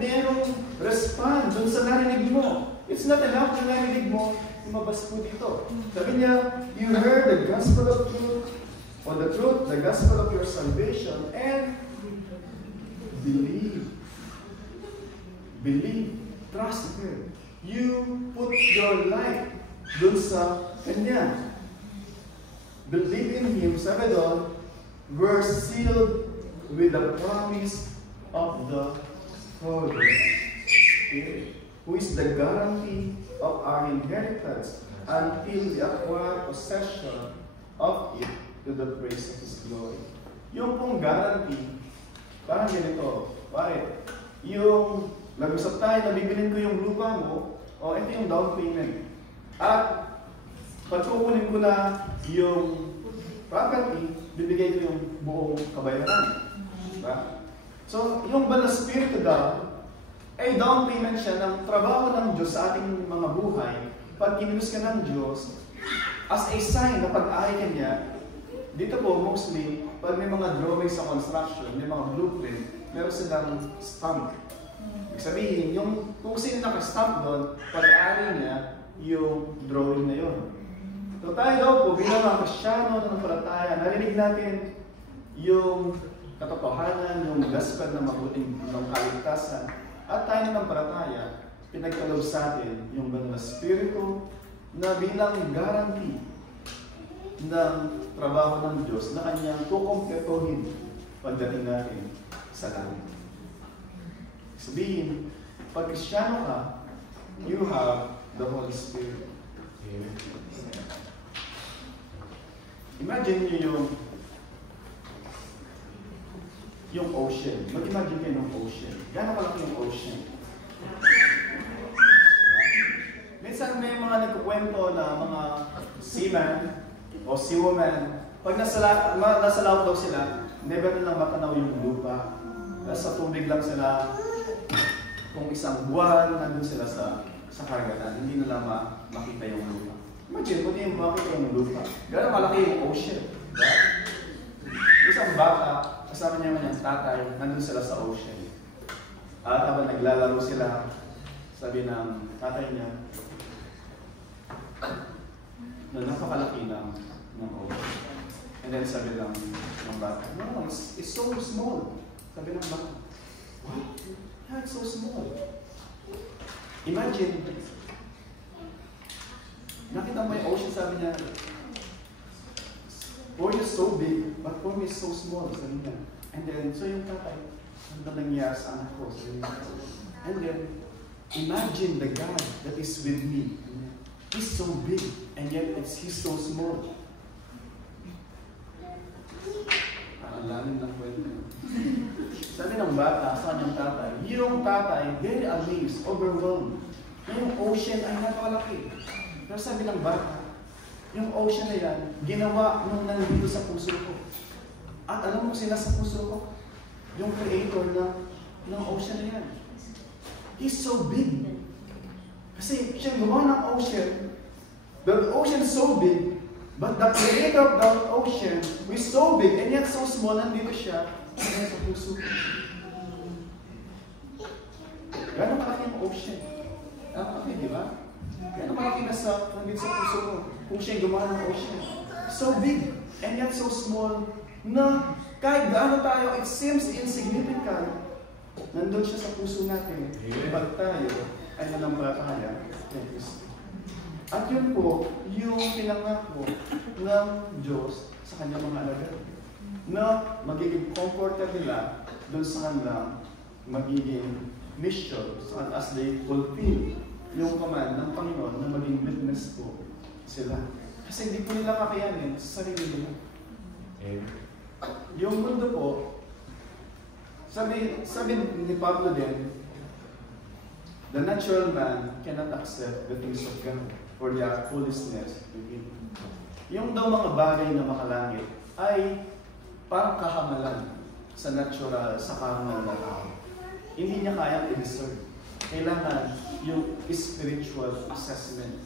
merong respond dun sa narinig mo. It's not enough na narinig mo, lumabas po dito. Sabi niya, you heard the gospel of truth, or the truth, the gospel of your salvation, and believe. Believe. Trust Him. You put your life dun sa Kanya. Believe in Him, sabi doon, we're sealed with the promise of the Holy Spirit, who is the guarantee of our inheritance until we acquire possession of it to the praise of His glory. Yung pong guarantee, parang ganito, pare, yung nag-usap tayo na bibilin ko yung lupa mo, o ito yung down payment. At pagkukunin ko na yung property, bibigay ko yung buong kabayaran. Diba? So, yung banal spirito daw, ay down payment siya ng trabaho ng Diyos sa ating mga buhay. Pag kinulus ka ng Diyos, as a sign na pag-ari ka niya, dito po mostly, pag may mga drawings sa construction, may mga blueprint, meron silang stamp. Ibig sabihin, yung kung sino naka-stamp doon, pag-ari niya, yung drawing na yun. So tayo daw po, bilang mga Kristyano ng palataya, narinig natin yung katotohanan, yung gospel na mabuting ng kaligtasan. At tayo ng palataya, pinagkaloob sa atin yung banal na spirito na bilang guarantee ng trabaho ng Diyos na kanyang kukumpletuhin pagdating natin sa langit. Sabihin, pag Kristyano ka, you have the Holy Spirit. Amen. Imagine nyo yung ocean. Mag-imagine kayo ng ocean. Gano'n kalaki yung ocean? Minsan may mga nagkukwento na mga seaman o seawoman, pag nasa laut daw sila, never nilang matanaw yung lupa. Sa tubig lang sila, kung isang buwan, nandun sila sa karagatan, hindi nila makita yung lupa. Imagine, kung yung makita yung lupa, gano'n malaki yung ocean. Right? Isang bata, kasama niya man yung tatay, nandun sila sa ocean. At habang naglalaro sila, sabi ng tatay niya, na napakalaki ng ocean. And then sabi lang ng bata, no, it's so small. Sabi ng bata, what? Yeah, it's so small. Imagine, nakita mo yung ocean, sabi niya, for you so big, but for me it's so small, sabi niya. And then, so yung tatay, ano na nangyari sa anak ko, sabi niya. And then, imagine the God that is with me. He's so big, and yet He's so small. Ang lalim ng kwento. Sabi ng bata sa kanyang tatay, yung tatay, very amazed, overwhelmed. Yung ocean ay napakalaki. Pero sabi ng bata, Yung ocean na yan, ginawa nung nandito sa puso ko. At alam mo kung sila sa puso ko? Yung creator ng ocean na yan. He's so big. Kasi siya gumawa ng ocean. The ocean is so big, but the creator of the ocean is so big and yet so small, nandito siya sa puso ko. Gano'ng malaki ang ocean? Malaki, di ba? Gano'ng malaki nandito sa puso ko kung siya gumawa ng ocean. So big and yet so small na kahit gaano tayo, it seems insignificant, nandun siya sa puso natin. Pag tayo ay nanampalataya kay Kristo. At yun po, yung pinangako ng Diyos sa kanyang mga alagad. Na magiging comforter nila doon sa kanilang magiging mission as they fulfill yung command ng Panginoon na maging witness po sila. Kasi hindi po nila kakayanin sa sarili nila. Yung mundo po, sabi ni Pablo din, the natural man cannot accept the things of God for their foolishness within him. Yung daw mga bagay na makalangit ay parang kahamalan sa natural, sa carnal na tao. Hindi niya kayang i-discern. Kailangan yung spiritual assessment.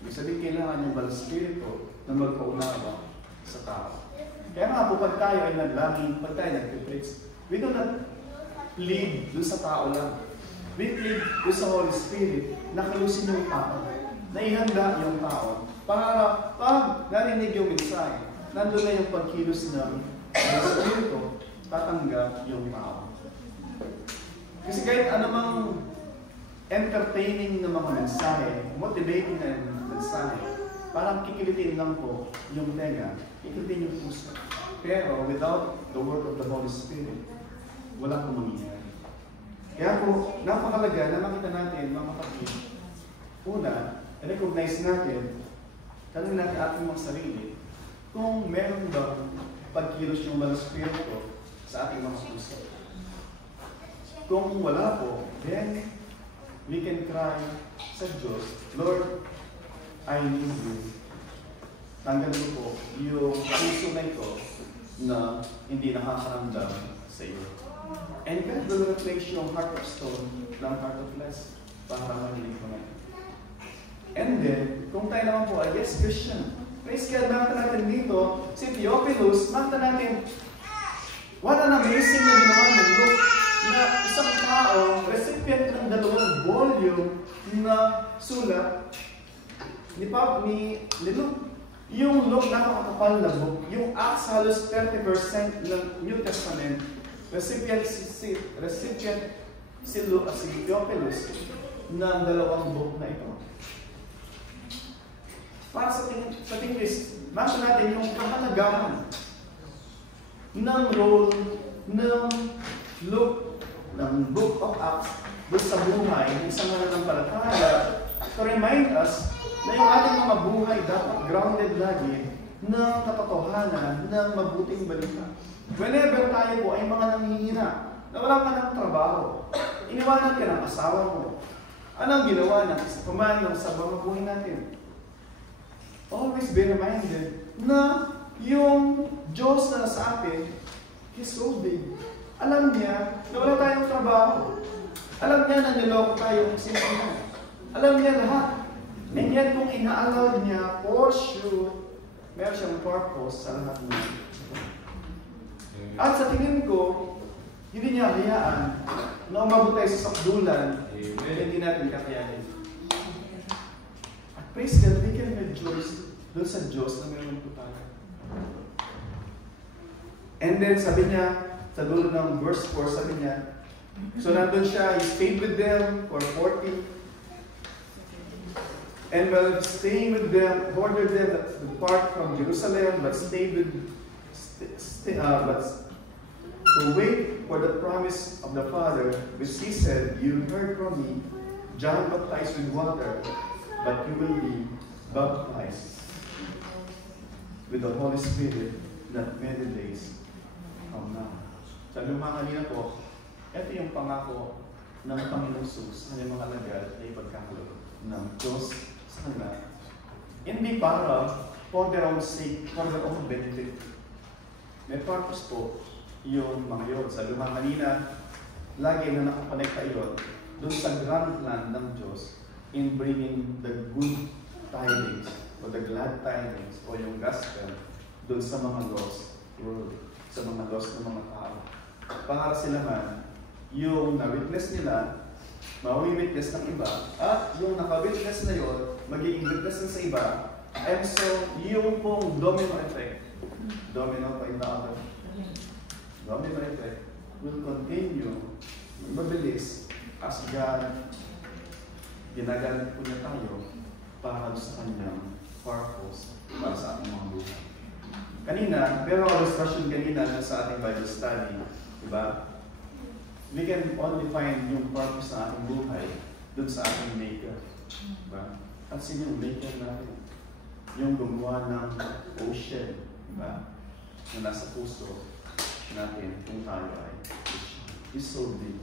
Ibig sabihin, kailangan yung balang spirito na magpaunawa sa tao. Kaya nga po, pag tayo ay naglangin, pag tayo nag-preach, we do not plead dun sa tao lang. We plead dun sa Holy Spirit na kalusin yung tao. Naihanda yung tao para pag narinig yung mensahe, nandun na yung pagkilos ng Espiritu, tatanggap yung tao. Kasi kahit anumang entertaining na mga mensahe, motivating na mensahe, parang kikilitin lang po yung tenga, kikilitin yung puso. Pero without the work of the Holy Spirit, wala pong mangyayari. Kaya po, napakalaga na makita natin, mga kapatid, una, recognize natin, tanong natin ating mga sarili, kung meron ba pagkilos yung Holy Espiritu sa ating mga puso. Kung wala po, then we can cry sa Diyos, Lord, I need you. Tanggal ko po yung puso na ito na hindi nakakaramdam sa iyo. And God will replace yung heart of stone ng heart of flesh para marinig mo na. And then, kung tayo naman po ay yes, Christian. Praise God, makita natin dito, si Theophilus, makita natin, what an amazing na ginawa ng Luke, na isang tao, recipient ng 2 volume na sulat ni Luke. Yung Luke napakakapal na book, yung Acts halos 30% ng New Testament, recipient si Theophilus ng 2 book na ito. Para sa tingis, makita natin yung kahalagahan ng role ng Luke, ng Book of Acts, doon sa buhay ng isang mananampalataya, to remind us na yung ating mga buhay dapat grounded lagi ng katotohanan ng mabuting balita. Whenever tayo po ay mga nanghihina, na wala ka ng trabaho, iniwanan ka ng asawa mo, anong ginawa ng isa paman ng sa mga buhay natin? Always be reminded na yung Diyos na sa atin, He's so big. Alam niya na wala tayong trabaho. Alam niya na niloko tayo ng simula. Alam niya lahat. And yet, kung ina-allow niya, for sure, meron siyang purpose sa lahat niya. At sa tingin ko, hindi niya hayaan na umabot tayo sa sakdulan na hindi natin kakayanin. At praise God, we can rejoice doon sa Diyos na meron po tayo. And then, sabi niya, sa dulo ng verse 4, sabi niya, so nandun siya, he stayed with them for 40. And while staying with them, ordered them to depart from Jerusalem, but to wait for the promise of the Father, which he said, you heard from me, John baptized with water, but you will be baptized with the Holy Spirit not many days from now. Sabi mga kanina po, ito yung pangako ng Panginoong Jesus sa kanyang mga alagad na ipagkakalo ng Diyos sa kanila. Hindi para for their own sake, for their own benefit. May purpose po yung mga yun. Sabi mo kanina, lagi na nakakonekta yun doon sa grand plan ng Diyos in bringing the good tidings o the glad tidings o yung gospel doon sa mga lost world, sa mga lost na mga tao. Para sila man, yung na-witness nila, mawi-witness ng iba, at yung naka-witness na yun, magiging witness na sa iba, and so, yung pong domino effect, domino effect, will continue, mabilis, as God, ginagamit po niya tayo para sa kanyang purpose, para sa ating mga buhay. Kanina, meron ako discussion kanina sa ating Bible study, diba? We can only find yung purpose sa ating buhay dun sa ating Maker. Diba? At sino yung Maker natin? Yung gumawa ng ocean, diba? Na nasa puso natin kung tayo ay is so big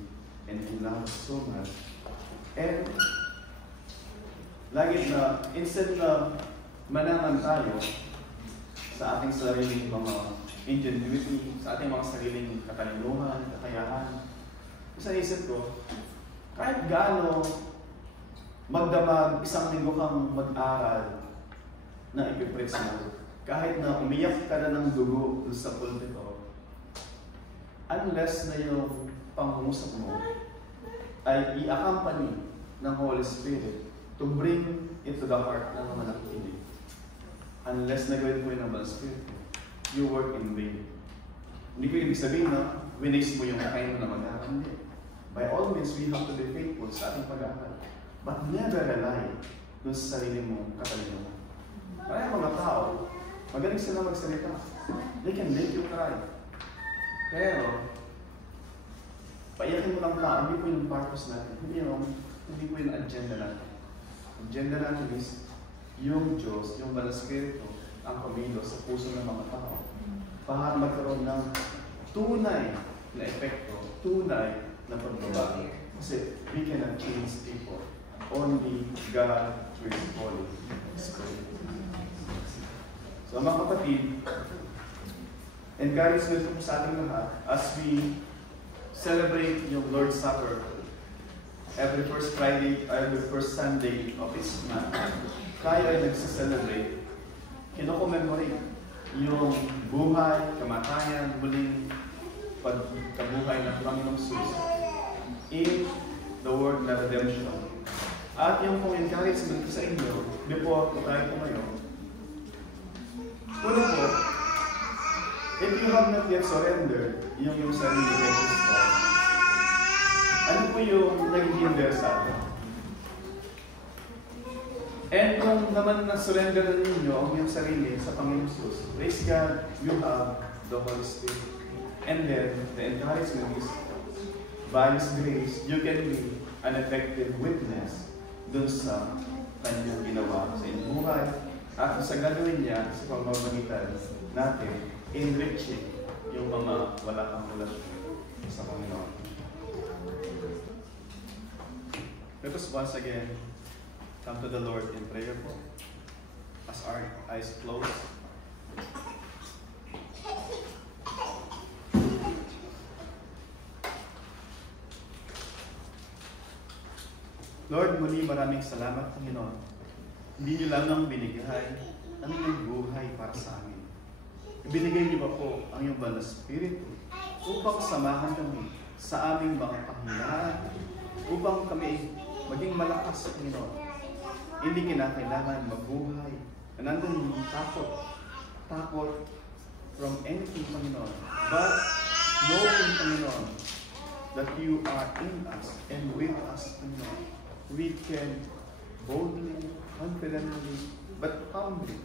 and He loves so much. And lagi na, instead na manaman tayo sa ating sariling mga ingenuity, sa ating mga sariling katalinuhan, kakayahan, sa isip ko, kahit gaano magdamag isang linggo kang mag-aral na ipipreach mo, kahit na umiyak ka na ng dugo sa pulpito, unless na yung pangungusap mo ay i-accompany ng Holy Spirit to bring it to the heart ng mga nakikinig. Unless nagawin mo yun ng Holy Spirit, you work in vain. Hindi ko ibig sabihin na winis mo yung kakain mo na mag-aaral. Hindi. By all means, we have to be faithful sa ating pag-aaral. But never rely dun sa sarili mong katalinuhan. Kaya mga tao, magaling sila magsalita. They can make you cry. Pero, paiyakin mo lang tao, hindi po yung purpose natin. Hindi po yung agenda natin. Agenda natin is yung Diyos, yung Banal Espiritu, ang kumilos sa puso ng mga tao para magkaroon ng tunay na epekto, tunay na pagbabago. Kasi we cannot change people. Only God through His Holy Spirit. So mga kapatid, encouragement po sa ating lahat as we celebrate yung Lord's Supper every first Friday, every first Sunday of each month. Tayo ay nagsa-celebrate, kino-commemorate yung buhay, kamatayan, muling pagkabuhay ng Panginoong Jesus in the world na redemption. At yung pong encouragement ko sa inyo, before po tayo po ngayon, una po, if you have not yet surrendered yung sarili kay Kristo, ano po yung nag-hinder sa atin? And kung naman na-surrender na ninyo ang iyong sarili sa Panginoon Jesus, praise God, you have the Holy Spirit. And then, the encouragement is, by His grace, you can be an effective witness dun sa kanyang ginawa sa inyong buhay at sa gagawin niya sa pamamagitan natin enriching yung mga wala kang relasyon sa Panginoon. Let us once again come to the Lord in prayer po. As our eyes closed. Lord, muli maraming salamat, Panginoon. Hindi niyo lamang binigay ang inyong buhay para sa amin. Ibinigay niyo pa po ang iyong Banal Espiritu upang samahan kami sa aming mga panghilaan, upang kami maging malakas, Panginoon. Hindi kinakailangan mabuhay na nandun yung takot from anything, Panginoon. But knowing, Panginoon, that you are in us and with us, Panginoon, we can boldly, confidently, but humbly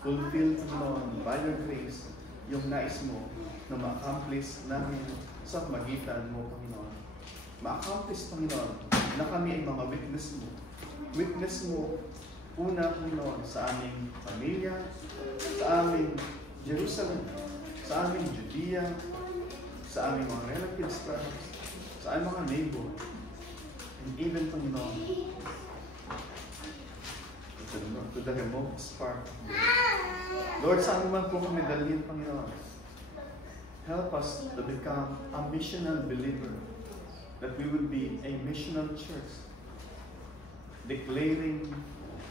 fulfill, Panginoon, by your grace, yung nais mo na ma-accomplish namin sa magitan mo, Panginoon. Ma-accomplish, Panginoon, na kami ay mga witness mo. Witness mo, una, Panginoon, sa aming pamilya, sa aming Jerusalem, sa aming Judea, sa aming mga relatives, sa aming mga neighbor, and even, Panginoon, to the remotest part. Lord, saan man po kami dalhin, Panginoon, help us to become a missional believer, that we would be a missional church, declaring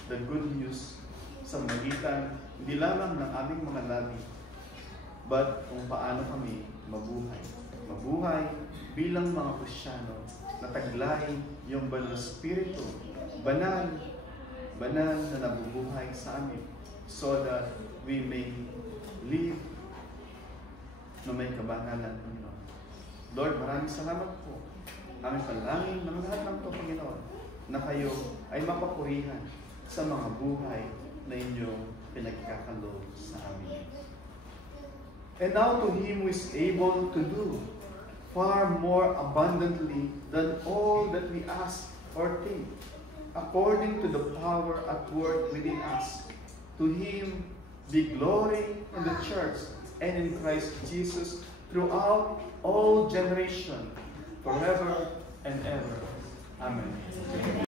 the good news sa magitan, hindi lamang ng aming mga labi, but kung paano kami mabuhay. Mabuhay bilang mga Kristyano na taglay yung banal na spirito, banal na nabubuhay sa amin, so that we may live na may kabanalan, Panginoon. Lord, maraming salamat po. Aming panalangin ng lahat ng ito, Panginoon, na kayo ay mapapurihan sa mga buhay na inyong pinagkakaloob sa amin. And now to Him who is able to do far more abundantly than all that we ask or think, according to the power at work within us. To Him be glory in the church and in Christ Jesus throughout all generations, forever and ever. Amen.